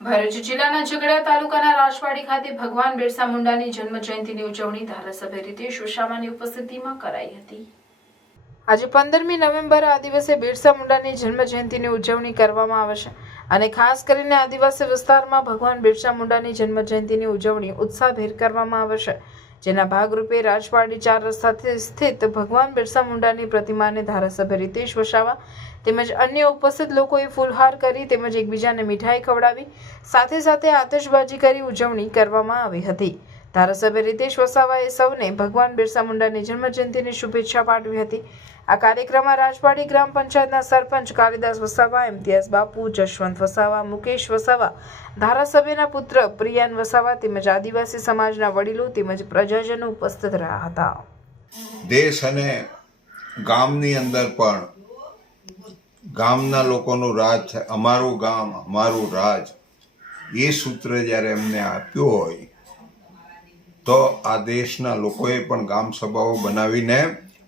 ભરૂચ જિલ્લાના ઝઘડિયા તાલુકાના રાજવાડી ખાતે ભગવાન બિરસા મુંડાની જન્મ જયંતિની ઉજવણી ધારાસભ્ય રીતેશ વસાવાની ઉપસ્થિતિમાં કરાઈ હતી। આજે 15મી નવેમ્બર આ દિવસે બિરસા મુંડાની જન્મ જયંતિની ઉજવણી કરવામાં આવશે અને ખાસ કરીને આદિવાસી વિસ્તારમાં ભગવાન બિરસા મુંડાની જન્મ જયંતિની ઉજવણી ઉત્સાહભેર કરવામાં આવશે, જેના ભાગરૂપે રાજવાડી 4 રસ્તા સ્થિત ભગવાન બિરસા મુંડાની પ્રતિમાને ધારાસભ્ય રીતેશ વસાવા તેમજ અન્ય ઉપસ્થિત લોકોએ ફૂલહાર કરી તેમજ એકબીજાને મીઠાઈ ખવડાવી સાથે સાથે આતશબાજી કરી ઉજવણી કરવામાં આવી હતી। ધારાસભ્ય રીતેશ વસાવાએ સૌને ભગવાન બિરસા મુંડાની જન્મજયંતિની શુભેચ્છા પાઠવી હતી। આ કાર્યક્રમમાં રાજવાડી ગ્રામ પંચાયતના સરપંચ કાલિદાસ વસાવા, ઇમ્તિયાઝ બાપુ, જશવંત વસાવા, મુકેશ વસાવા, ધારાસભ્યના પુત્ર પ્રિયાન વસાવા તેમજ આદિવાસી સમાજના વડીલો તેમજ પ્રજાજનો ઉપસ્થિત રહ્યા હતા। દેશ અને ગામની અંદર પણ ગામના લોકોનું રાજ છે, અમારું ગામ અમારું રાજ, એ સૂત્ર જ્યારે એમને આપ્યું હોય તો આ દેશના લોકોએ પણ ગામ સભાઓ બનાવીને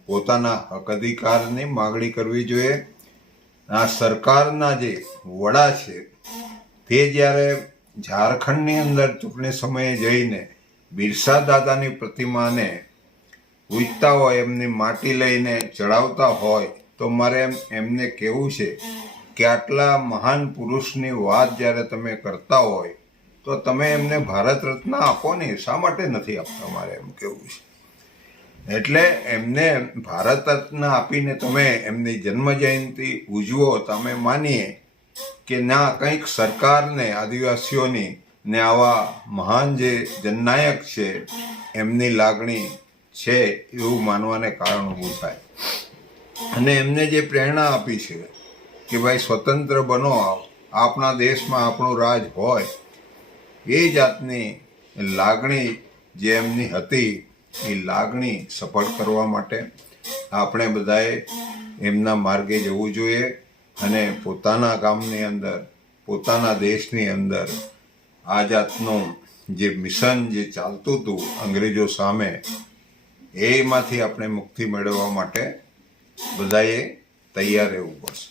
પોતાના હક અધિકારની માગણી કરવી જોઈએ। આ સરકારના જે વડા છે તે જ્યારે ઝારખંડની અંદર ચૂંટણી સમયે જઈને બિરસા દાદાની પ્રતિમાને પૂજતા હોય, એમની માટી લઈને ચડાવતા હોય, તો મારે એમને કહેવું છે કે આટલા મહાન પુરુષની વાત જ્યારે તમે કરતા હોય તો તમે એમને ભારત રત્ન આપો ને, શા માટે નથી આપતા, મારે એમ કહેવું છે। એટલે એમને ભારત રત્ન આપીને તમે એમની જન્મજયંતિ ઉજવો તો અમે માનીએ કે ના, કંઈક સરકારને આદિવાસીઓની ને આવા મહાન જે જનનાયક છે એમની લાગણી છે એવું માનવાને કારણ ઊભું થાય। અને એમને જે પ્રેરણા આપી છે કે ભાઈ સ્વતંત્ર બનો, આપણા દેશમાં આપણું રાજ હોય, એ જાતની લાગણી જે એમની હતી એ લાગણી સફળ કરવા માટે આપણે બધાએ એમના માર્ગે જવું જોઈએ અને પોતાના ગામની અંદર, પોતાના દેશની અંદર આ જાતનું જે મિશન જે ચાલતું હતું અંગ્રેજો સામે, એમાંથી આપણે મુક્તિ મેળવવા માટે બધાએ તૈયાર રહેવું પડશે।